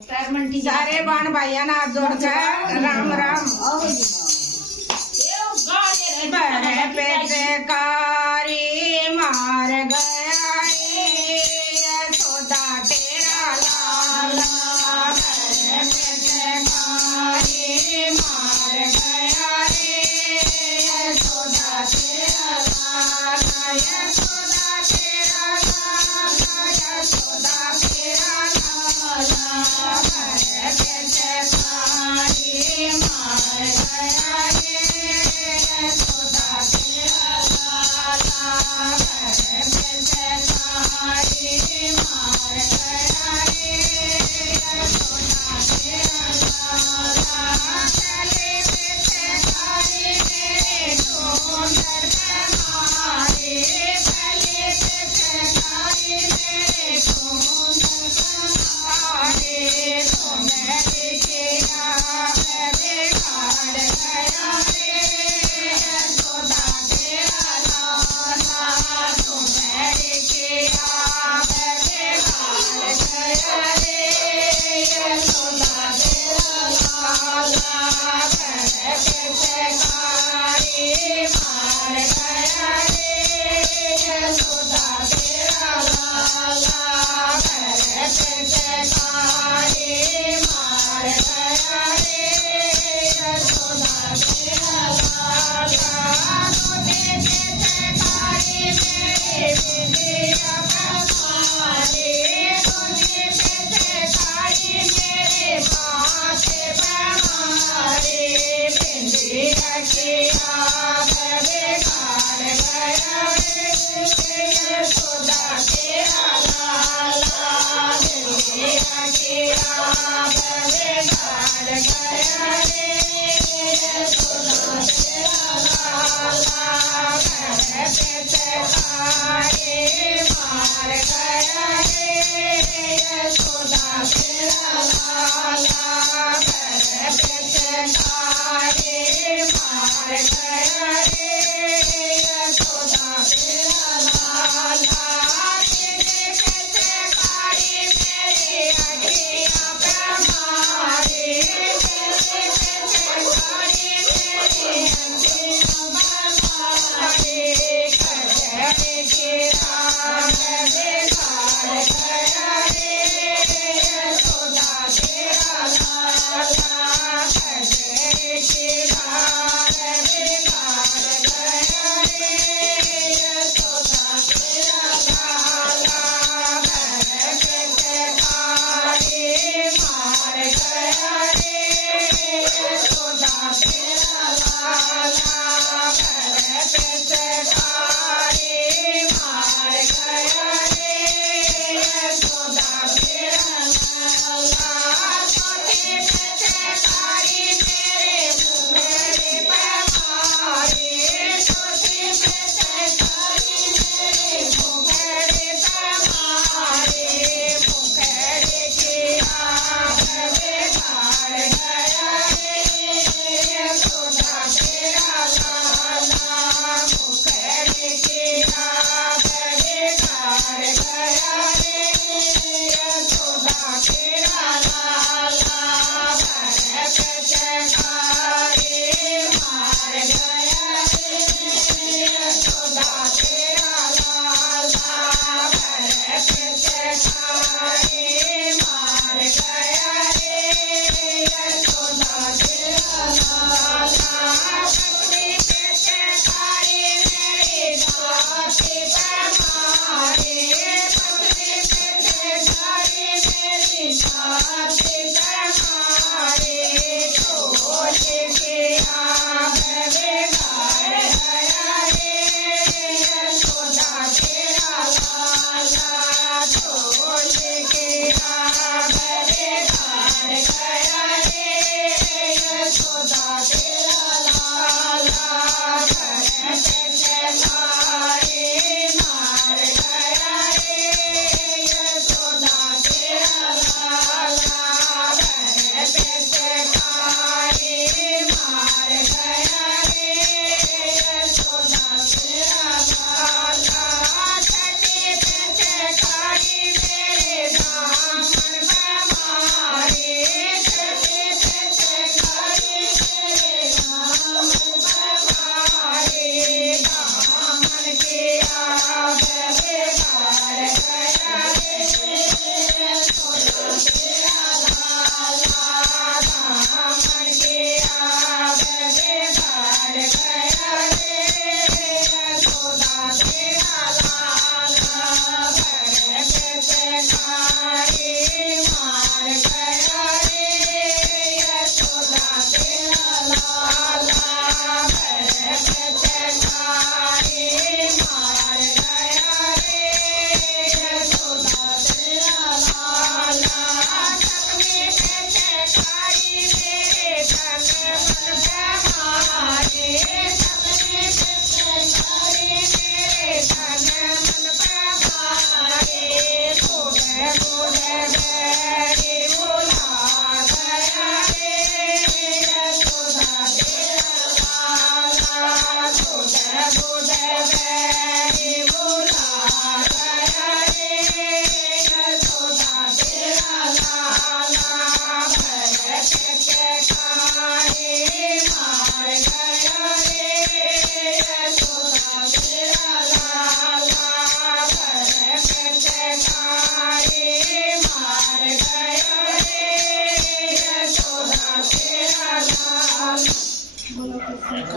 सारे बाण भाइया ना हाथ जोड़ कर राम राम। बड़े पेटे कारी मार गया यशोदा तेरा लाला। बड़े पेटे कारी मार गया यशोदा तेरा लाला। यशोदा तेरा लाला, यशोदा तेरा लाला। बड़े पेटे कारी मार गया यशोदा तेरा लाला। बड़े पेटे कारी मार गया यशोदा तेरा लाला। चले पेटे कारी मेरे सुंदर मारे। चले पेटे कारी मेरे सुंदर मारे। तुम्हें किया बिगाड़ गया रे यशोदा तेरा लाला। तुम्हें किया बिगाड़ गया रे यशोदा तेरा लाला। बड़े पेटे कारी मार गया रे यशोदा तेरा लाला। बड़े पेटे कारी मार गया रे यशोदा तेरा लाला। तुझे पेटे कारी मेरे विद्या मारे। तुझे पेटे कारी मेरे माथे मारे। बिंदिया किया बिगाड़ गया रे यशोदा तेरा लाला। बिंदिया किया बिगाड़ गया